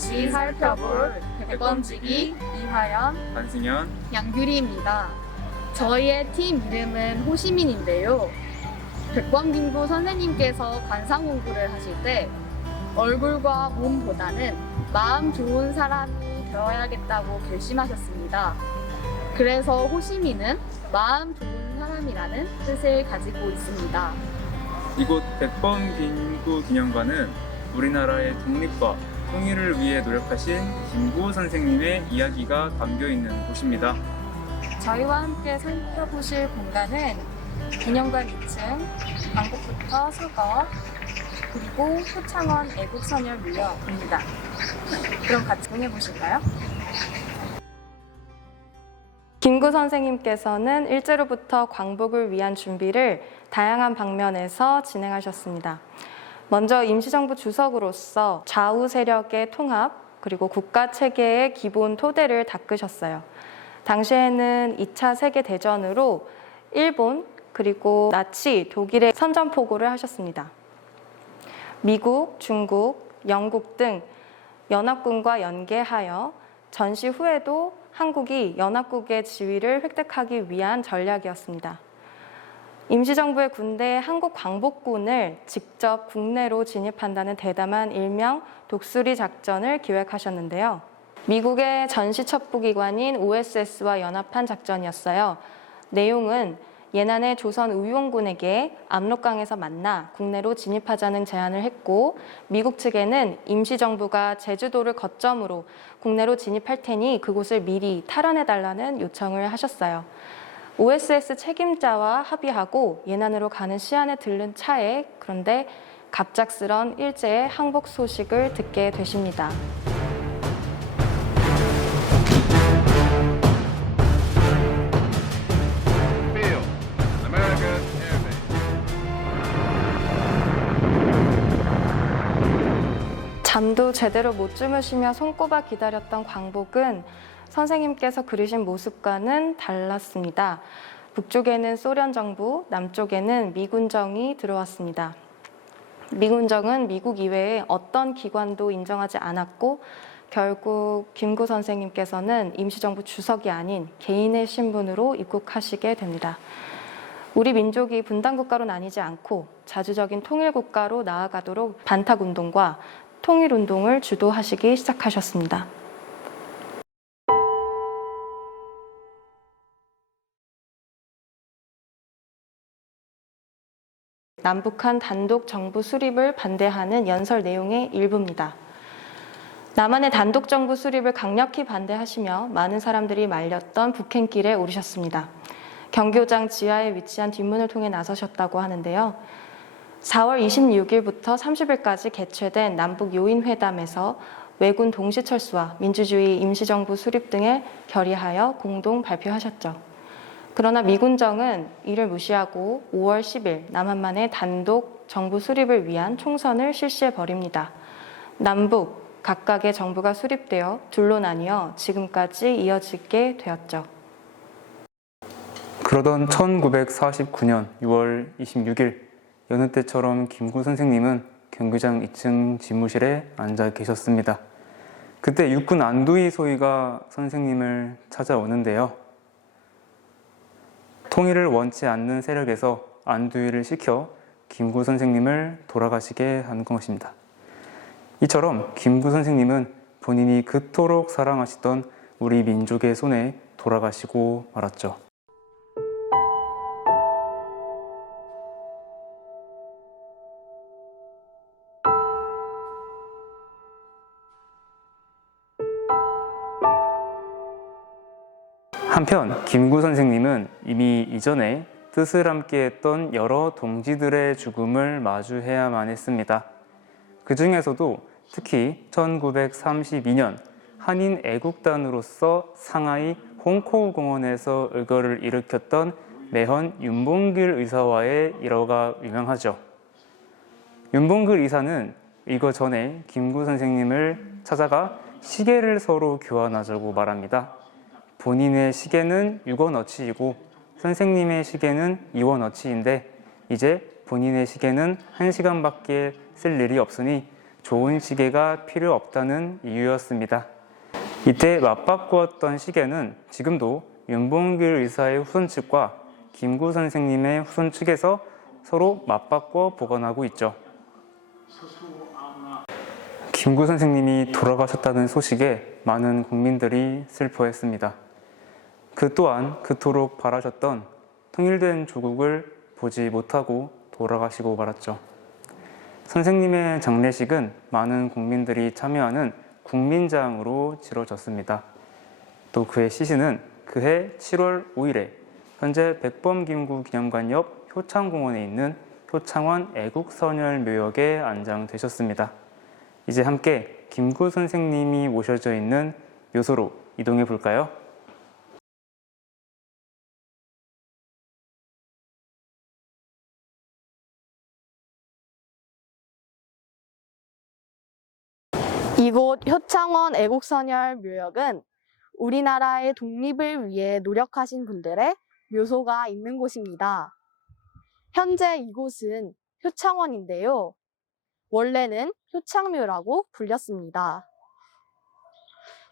같이 살펴볼 백범지기 이하연, 반승현, 양규리입니다. 저희의 팀 이름은 호시민인데요. 백범김구 선생님께서 관상 공부를 하실 때 얼굴과 몸보다는 마음 좋은 사람이 되어야겠다고 결심하셨습니다. 그래서 호시민은 마음 좋은 사람이라는 뜻을 가지고 있습니다. 이곳 백범김구 기념관은 우리나라의 독립과 통일을 위해 노력하신 김구 선생님의 이야기가 담겨 있는 곳입니다. 저희와 함께 살펴보실 공간은 기념관 2층, 광복부터 서거, 그리고 효창원 애국선열물려입니다. 그럼 같이 보내보실까요? 김구 선생님께서는 일제로부터 광복을 위한 준비를 다양한 방면에서 진행하셨습니다. 먼저 임시정부 주석으로서 좌우 세력의 통합, 그리고 국가 체계의 기본 토대를 닦으셨어요. 당시에는 2차 세계대전으로 일본, 그리고 나치, 독일의 선전포고를 하셨습니다. 미국, 중국, 영국 등 연합군과 연계하여 전시 후에도 한국이 연합국의 지위를 획득하기 위한 전략이었습니다. 임시정부의 군대의 한국광복군을 직접 국내로 진입한다는 대담한 일명 독수리 작전을 기획하셨는데요. 미국의 전시첩부기관인 OSS와 연합한 작전이었어요. 내용은 예난해 조선 의용군에게 압록강에서 만나 국내로 진입하자는 제안을 했고, 미국 측에는 임시정부가 제주도를 거점으로 국내로 진입할 테니 그곳을 미리 탈환해달라는 요청을 하셨어요. OSS 책임자와 합의하고 예난으로 가는 시안에 들른 차에 그런데 갑작스런 일제의 항복 소식을 듣게 되십니다. 잠도 제대로 못 주무시며 손꼽아 기다렸던 광복은 선생님께서 그리신 모습과는 달랐습니다. 북쪽에는 소련 정부, 남쪽에는 미군정이 들어왔습니다. 미군정은 미국 이외에 어떤 기관도 인정하지 않았고 결국 김구 선생님께서는 임시정부 주석이 아닌 개인의 신분으로 입국하시게 됩니다. 우리 민족이 분단국가로 나뉘지 않고 자주적인 통일국가로 나아가도록 반탁운동과 통일운동을 주도하시기 시작하셨습니다. 남북한 단독 정부 수립을 반대하는 연설 내용의 일부입니다. 남한의 단독 정부 수립을 강력히 반대하시며 많은 사람들이 말렸던 북행길에 오르셨습니다. 경교장 지하에 위치한 뒷문을 통해 나서셨다고 하는데요. 4월 26일부터 30일까지 개최된 남북 요인회담에서 왜군 동시철수와 민주주의 임시정부 수립 등을 결의하여 공동 발표하셨죠. 그러나 미군정은 이를 무시하고 5월 10일 남한만의 단독 정부 수립을 위한 총선을 실시해버립니다. 남북 각각의 정부가 수립되어 둘로 나뉘어 지금까지 이어지게 되었죠. 그러던 1949년 6월 26일 여느 때처럼 김구 선생님은 경기장 2층 집무실에 앉아 계셨습니다. 그때 육군 안두희 소위가 선생님을 찾아오는데요. 통일을 원치 않는 세력에서 안두희를 시켜 김구 선생님을 돌아가시게 한 것입니다. 이처럼 김구 선생님은 본인이 그토록 사랑하시던 우리 민족의 손에 돌아가시고 말았죠. 한편 김구 선생님은 이미 이전에 뜻을 함께했던 여러 동지들의 죽음을 마주해야만 했습니다. 그 중에서도 특히 1932년 한인 애국단으로서 상하이 홍코우 공원에서 의거를 일으켰던 매헌 윤봉길 의사와의 일화가 유명하죠. 윤봉길 의사는 의거 전에 김구 선생님을 찾아가 시계를 서로 교환하자고 말합니다. 본인의 시계는 6원어치이고 선생님의 시계는 2원어치인데 이제 본인의 시계는 1시간밖에 쓸 일이 없으니 좋은 시계가 필요 없다는 이유였습니다. 이때 맞바꾸었던 시계는 지금도 윤봉길 의사의 후손 측과 김구 선생님의 후손 측에서 서로 맞바꿔 보관하고 있죠. 김구 선생님이 돌아가셨다는 소식에 많은 국민들이 슬퍼했습니다. 그 또한 그토록 바라셨던 통일된 조국을 보지 못하고 돌아가시고 말았죠. 선생님의 장례식은 많은 국민들이 참여하는 국민장으로 치러졌습니다. 또 그의 시신은 그해 7월 5일에 현재 백범김구 기념관 옆 효창공원에 있는 효창원 애국선열묘역에 안장되셨습니다. 이제 함께 김구 선생님이 모셔져 있는 묘소로 이동해 볼까요? 이곳 효창원 애국선열 묘역은 우리나라의 독립을 위해 노력하신 분들의 묘소가 있는 곳입니다. 현재 이곳은 효창원인데요. 원래는 효창묘라고 불렸습니다.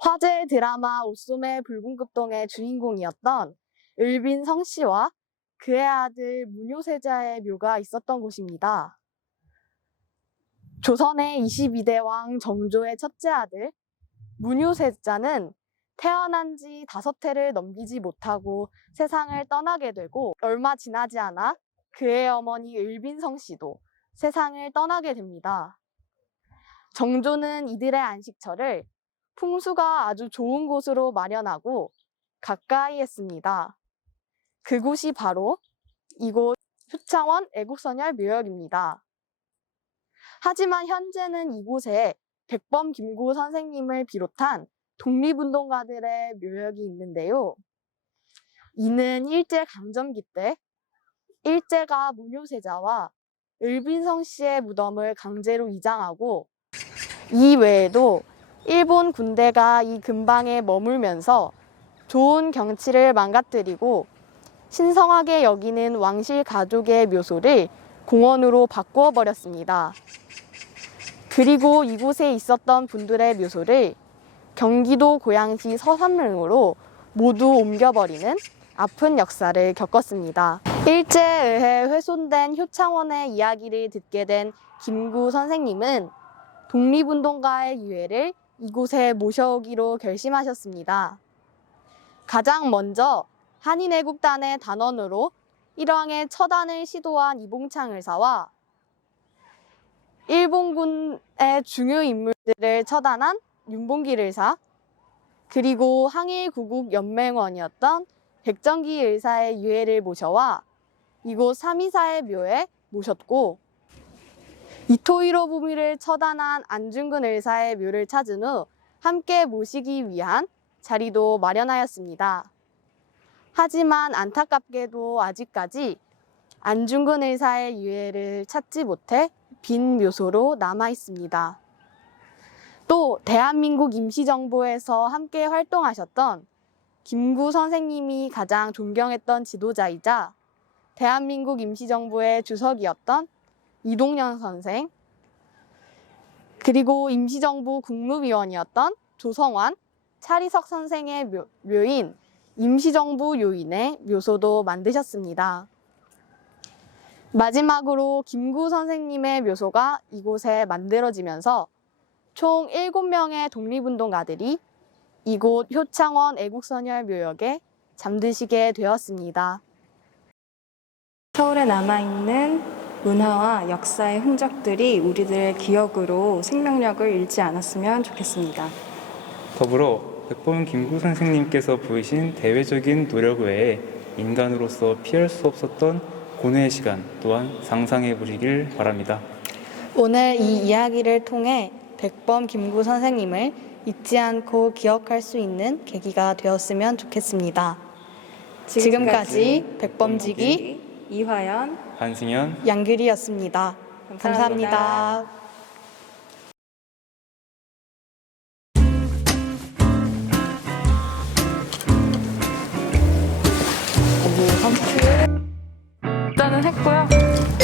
화제 드라마 옷소매 붉은급동의 주인공이었던 을빈성 씨와 그의 아들 문효세자의 묘가 있었던 곳입니다. 조선의 22대 왕 정조의 첫째 아들 문효세자는 태어난 지 5해를 넘기지 못하고 세상을 떠나게 되고 얼마 지나지 않아 그의 어머니 을빈성 씨도 세상을 떠나게 됩니다. 정조는 이들의 안식처를 풍수가 아주 좋은 곳으로 마련하고 가까이 했습니다. 그곳이 바로 이곳 효창원 애국선열 묘역입니다. 하지만 현재는 이곳에 백범 김구 선생님을 비롯한 독립운동가들의 묘역이 있는데요. 이는 일제강점기 때 일제가 문효세자와 을빈성 씨의 무덤을 강제로 이장하고 이 외에도 일본 군대가 이 근방에 머물면서 좋은 경치를 망가뜨리고 신성하게 여기는 왕실 가족의 묘소를 공원으로 바꾸어 버렸습니다. 그리고 이곳에 있었던 분들의 묘소를 경기도 고양시 서산릉으로 모두 옮겨버리는 아픈 역사를 겪었습니다. 일제에 의해 훼손된 효창원의 이야기를 듣게 된 김구 선생님은 독립운동가의 유해를 이곳에 모셔오기로 결심하셨습니다. 가장 먼저 한인애국단의 단원으로 일왕의 처단을 시도한 이봉창 의사와 일본군의 중요 인물들을 처단한 윤봉길 의사, 그리고 항일구국연맹원이었던 백정기 의사의 유해를 모셔와 이곳 삼이사의 묘에 모셨고, 이토 히로부미를 처단한 안중근 의사의 묘를 찾은 후 함께 모시기 위한 자리도 마련하였습니다. 하지만 안타깝게도 아직까지 안중근 의사의 유해를 찾지 못해 빈 묘소로 남아 있습니다. 또 대한민국 임시정부에서 함께 활동하셨던 김구 선생님이 가장 존경했던 지도자이자 대한민국 임시정부의 주석이었던 이동영 선생, 그리고 임시정부 국무위원이었던 조성환, 차리석 선생의 묘인 임시정부 요인의 묘소도 만드셨습니다. 마지막으로 김구 선생님의 묘소가 이곳에 만들어지면서 총 7명의 독립운동가들이 이곳 효창원 애국선열 묘역에 잠드시게 되었습니다. 서울에 남아있는 문화와 역사의 흔적들이 우리들의 기억으로 생명력을 잃지 않았으면 좋겠습니다. 더불어 백범 김구 선생님께서 보이신 대외적인 노력 외에 인간으로서 피할 수 없었던 고뇌의 시간 또한 상상해 보시길 바랍니다. 오늘 이 이야기를 통해 백범 김구 선생님을 잊지 않고 기억할 수 있는 계기가 되었으면 좋겠습니다. 지금까지 백범지기 이화연, 한승현, 양규리였습니다. 감사합니다. 일단은 했고요.